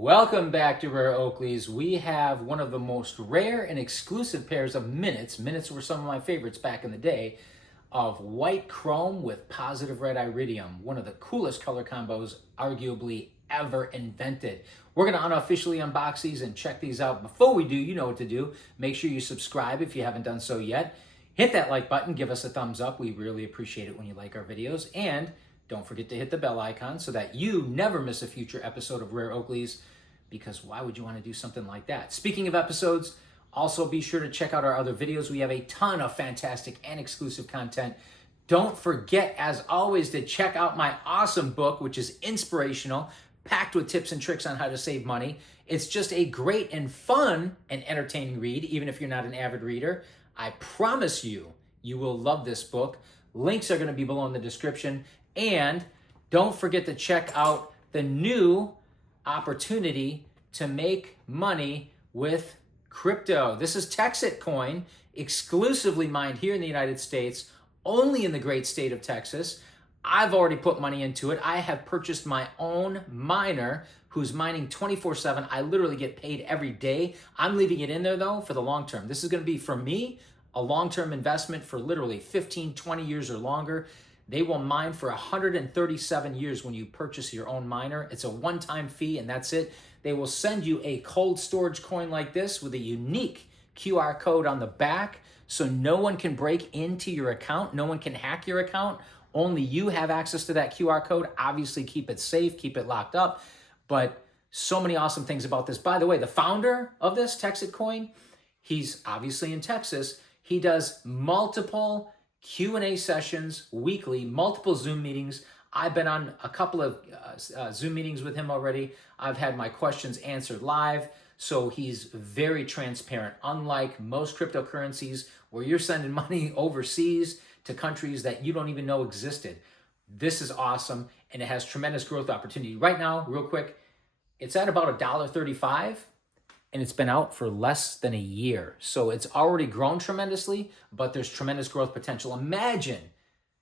Welcome back to Rare Oakleys. We have one of the most rare and exclusive pairs of minutes. Minutes were some of my favorites back in the day, of white chrome with positive red iridium. One of the coolest color combos arguably ever invented. We're going to unofficially unbox these and check these out. Before we do, you know what to do. Make sure you subscribe if you haven't done so yet. Hit that like button, give us a thumbs up. We really appreciate it when you like our videos. And don't forget to hit the bell icon so that you never miss a future episode of Rare Oakleys, because why would you want to do something like that? Speaking of episodes, also be sure to check out our other videos. We have a ton of fantastic and exclusive content. Don't forget, as always, to check out my awesome book, which is inspirational, packed with tips and tricks on how to save money. It's just a great and fun and entertaining read, even if you're not an avid reader. I promise you, you will love this book. Links are going to be below in the description. And don't forget to check out the new opportunity to make money with crypto. This is TEXITcoin, exclusively mined here in the United States, only in the great state of Texas. I've already put money into it. I have purchased my own miner who's mining 24/7. I literally get paid every day. I'm leaving it in there though for the long term. This is going to be, for me, a long-term investment for literally 15, 20 years or longer. They will mine for 137 years when you purchase your own miner. It's a one-time fee and that's it. They will send you a cold storage coin like this with a unique QR code on the back, so no one can break into your account. No one can hack your account. Only you have access to that QR code. Obviously, keep it safe, keep it locked up. But so many awesome things about this. By the way, the founder of this, TEXITcoin, he's obviously in Texas. He does multiple Q&A sessions weekly, multiple Zoom meetings. I've been on a couple of Zoom meetings with him already. I've had my questions answered live. So he's very transparent, unlike most cryptocurrencies where you're sending money overseas to countries that you don't even know existed. This is awesome, and it has tremendous growth opportunity. Right now, real quick, it's at about $1.35, and it's been out for less than a year. So it's already grown tremendously, but there's tremendous growth potential. Imagine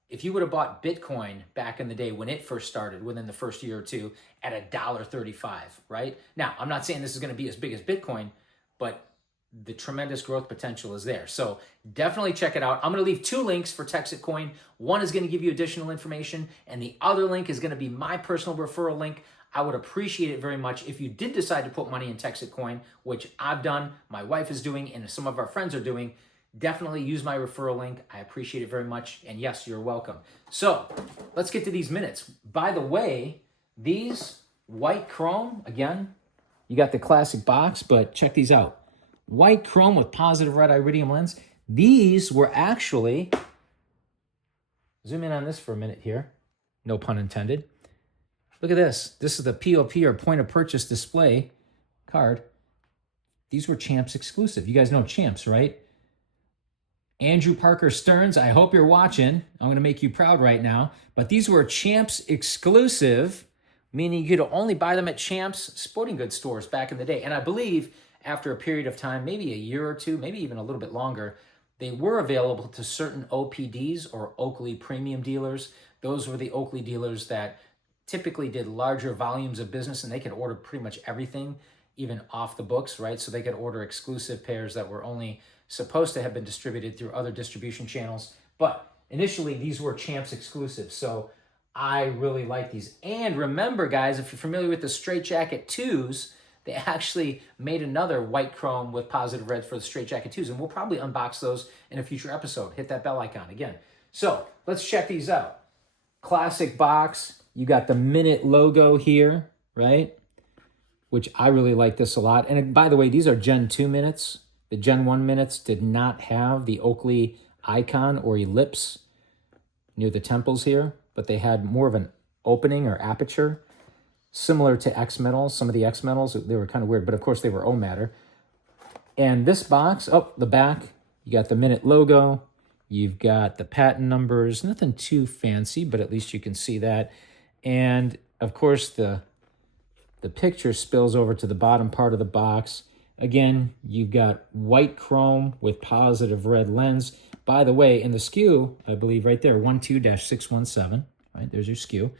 if you would have bought Bitcoin back in the day when it first started, within the first year or two, at $1.35, right? Now, I'm not saying this is going to be as big as Bitcoin, but the tremendous growth potential is there. So definitely check it out. I'm going to leave two links for TEXITcoin. One is going to give you additional information, and the other link is going to be my personal referral link. I would appreciate it very much if you did decide to put money in TEXITcoin, which I've done, my wife is doing, and some of our friends are doing. Definitely use my referral link. I appreciate it very much. And yes, you're welcome. So let's get to these minutes. By the way, these white chrome, again, you got the classic box, but check these out. White chrome with positive red iridium lens. These were actually, zoom in on this for a minute here. No pun intended. Look at this. This is the POP, or point of purchase display card. These were Champs exclusive. You guys know Champs, right? Andrew Parker Stearns, I hope you're watching. I'm going to make you proud right now. But these were Champs exclusive, meaning you could only buy them at Champs sporting goods stores back in the day. And I believe after a period of time, maybe a year or two, maybe even a little bit longer, they were available to certain OPDs, or Oakley premium dealers. Those were the Oakley dealers that typically did larger volumes of business, and they could order pretty much everything, even off the books, right? So they could order exclusive pairs that were only supposed to have been distributed through other distribution channels. But initially, these were Champs exclusive. So I really like these. And remember, guys, if you're familiar with the Straight Jacket 2s, they actually made another white chrome with positive red for the Straight Jacket 2s. And we'll probably unbox those in a future episode. Hit that bell icon again. So let's check these out. Classic box. You got the Minute logo here, right? Which I really like this a lot. And by the way, these are Gen 2 minutes. The Gen 1 minutes did not have the Oakley icon or ellipse near the temples here, but they had more of an opening or aperture, similar to X Metals. Some of the X Metals, they were kind of weird, but of course they were O matter. And this box, the back, you got the Minute logo. You've got the patent numbers. Nothing too fancy, but at least you can see that. And of course, the picture spills over to the bottom part of the box. Again, you've got white chrome with positive red lens. By the way, in the SKU, I believe right there, 12-617, right? There's your SKU.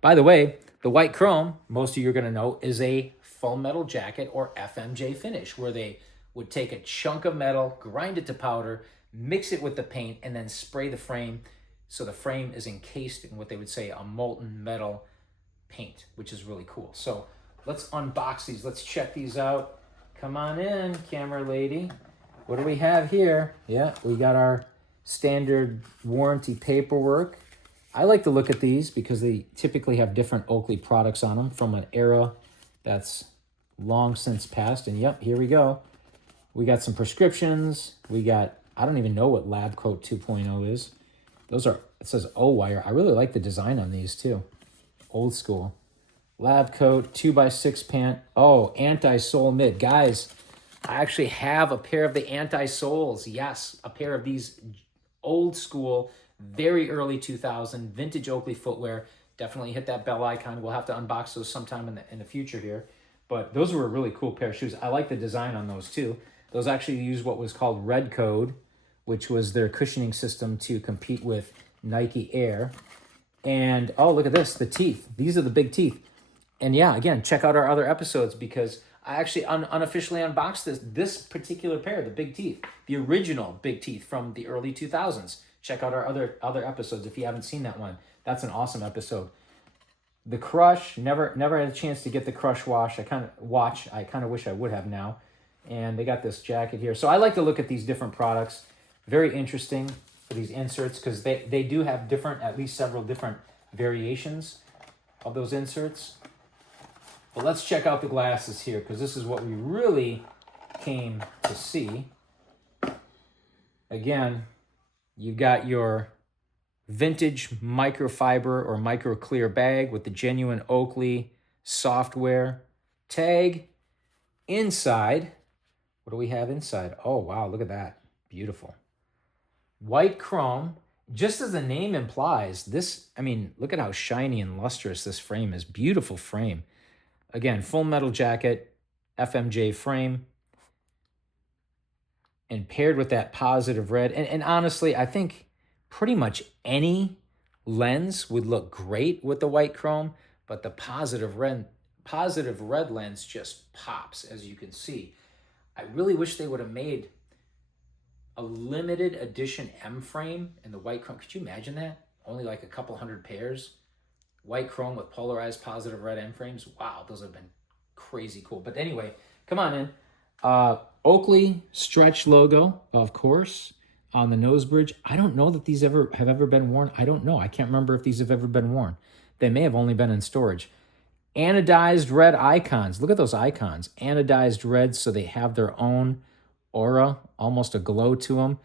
By the way, the white chrome, most of you are going to know, is a full metal jacket or FMJ finish, where they would take a chunk of metal, grind it to powder, mix it with the paint, and then spray the frame. So the frame is encased in what they would say a molten metal paint, which is really cool. So let's unbox these. Let's check these out. Come on in, camera lady. What do we have here? Yeah, we got our standard warranty paperwork. I like to look at these because they typically have different Oakley products on them from an era that's long since passed. And yep, here we go. We got some prescriptions. We got, I don't even know what Lab Coat 2.0 is. Those are, it says O-wire. I really like the design on these too. Old school. Lab Coat 2x6 pant. Oh, anti-sole mid. Guys, I actually have a pair of the anti-soles. Yes, a pair of these old school, very early 2000 vintage Oakley footwear. Definitely hit that bell icon. We'll have to unbox those sometime in the future here. But those were a really cool pair of shoes. I like the design on those too. Those actually use what was called Red Code, which was their cushioning system to compete with Nike Air. And oh, look at this, the teeth. These are the big teeth. And yeah, again, check out our other episodes because I actually unofficially unboxed this particular pair, the big teeth, the original big teeth from the early 2000s. Check out our other episodes if you haven't seen that one. That's an awesome episode. The Crush, never had a chance to get the Crush watch. I kind of wish I would have now. And they got this jacket here. So I like to look at these different products. Very interesting for these inserts because they do have different, at least several different variations of those inserts. But let's check out the glasses here because this is what we really came to see. Again, you got your vintage microfiber or micro clear bag with the genuine Oakley software tag. Inside, what do we have inside? Oh, wow, look at that. Beautiful. White chrome. Just as the name implies, this, I mean, look at how shiny and lustrous this frame is. Beautiful frame. Again, full metal jacket, FMJ frame. And paired with that positive red. And honestly, I think pretty much any lens would look great with the white chrome, but the positive red lens just pops, as you can see. I really wish they would have made a limited edition M frame in the white chrome. Could you imagine that? Only like a couple hundred pairs. White chrome with polarized positive red M frames. Wow, those have been crazy cool. But anyway, come on in. Oakley stretch logo, of course, on the nose bridge. I don't know that these have ever been worn. I don't know. I can't remember if these have ever been worn. They may have only been in storage. Anodized red icons. Look at those icons. Anodized red, so they have their own aura, almost a glow to them.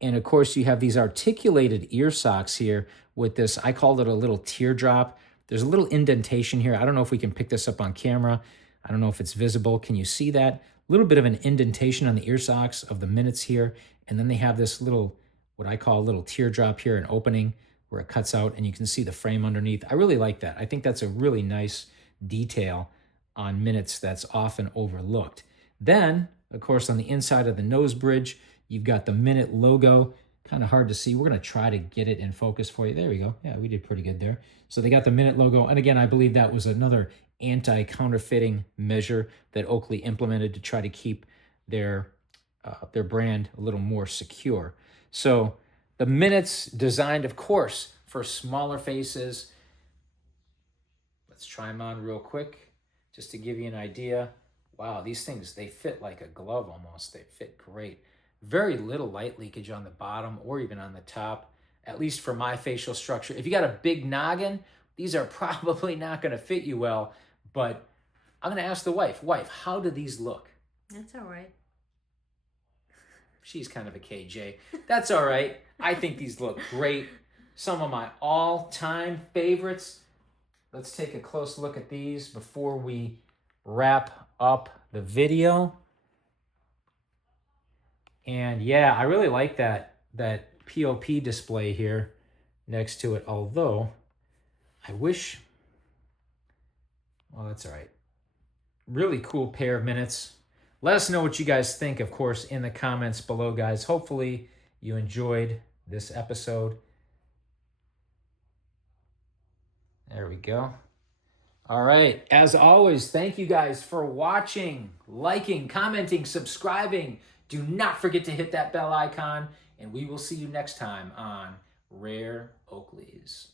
And of course, you have these articulated ear socks here with this, I called it a little teardrop. There's a little indentation here. I don't know if we can pick this up on camera. I don't know if it's visible. Can you see that? A little bit of an indentation on the ear socks of the minutes here. And then they have this little, what I call a little teardrop here, an opening where it cuts out and you can see the frame underneath. I really like that. I think that's a really nice detail on minutes that's often overlooked. Then, of course, on the inside of the nose bridge, you've got the minute logo. Kind of hard to see. We're going to try to get it in focus for you. There we go. Yeah, we did pretty good there. So they got the minute logo. And again, I believe that was another anti-counterfeiting measure that Oakley implemented to try to keep their brand a little more secure. So the minutes designed, of course, for smaller faces. Let's try them on real quick just to give you an idea. Wow, these things, they fit like a glove almost. They fit great. Very little light leakage on the bottom or even on the top, at least for my facial structure. If you got a big noggin, these are probably not going to fit you well, but I'm going to ask the wife, how do these look? That's all right. She's kind of a KJ. That's all right. I think these look great. Some of my all-time favorites. Let's take a close look at these before we wrap up the video. And yeah, I really like that POP display here next to it, although I wish, well, that's all right. Really cool pair of minutes. Let us know what you guys think, of course, in the comments below, guys. Hopefully you enjoyed this episode. There we go. All right. As always, thank you guys for watching, liking, commenting, subscribing. Do not forget to hit that bell icon, and we will see you next time on Rare Oakleys.